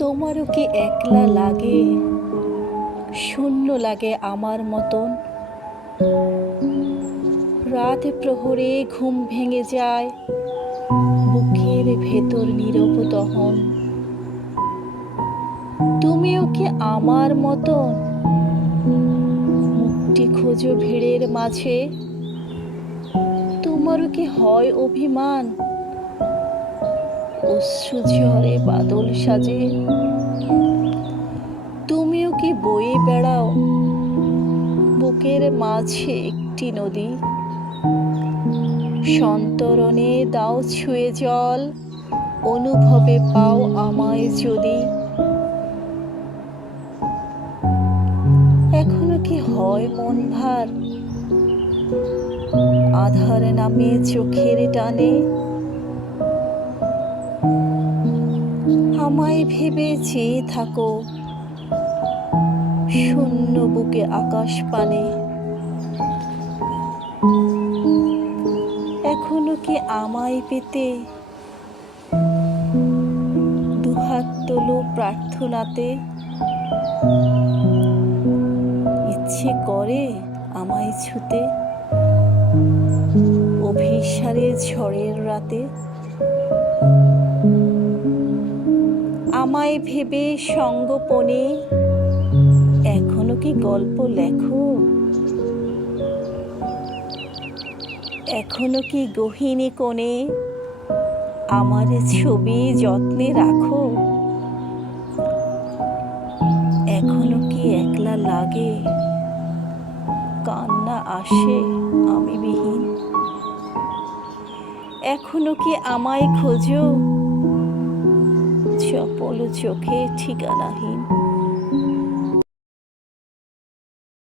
তোমারও কি একলা লাগে, শূন্য লাগে আমার মতন? রাত প্রহরে ঘুম ভেঙে যায়, বুকের ভেতর নীরব দহন। তুমিও কি আমার মতন মুক্তি খোঁজো ভিড়ের মাঝে? তোমারও কি হয় অভিমান, অশ্রু ঝরে বাদল সাজে? তুমিও কি বয়ে বেড়াও বুকের মাঝে একটি নদী? সন্তরণে দাও ছুঁয়ে জল, অনুভবে পাও আমায় যদি। এখনো কি হয় মন ভার, আধার নামে চোখের টানে? আমায় ভেবে চেয়ে থাকো শূন্য বুকে আকাশ পানে। এখনো কি আমায় পেতে দুহাত তোলো প্রার্থনাতে? ইচ্ছে করে আমায় ছুতে অভিসারে ঝড়ের রাতে? আমায় ভেবে সঙ্গোপনে এখনো কি গল্প লেখো? এখনো কি গহীনে কোণে আমার ছবি যত্নে রাখো? এখনো কি একলা লাগে, কান্না আসে আমি বিহীন? এখনো কি আমায় খোঁজো, চপল চোখে ঠিকানাহীন?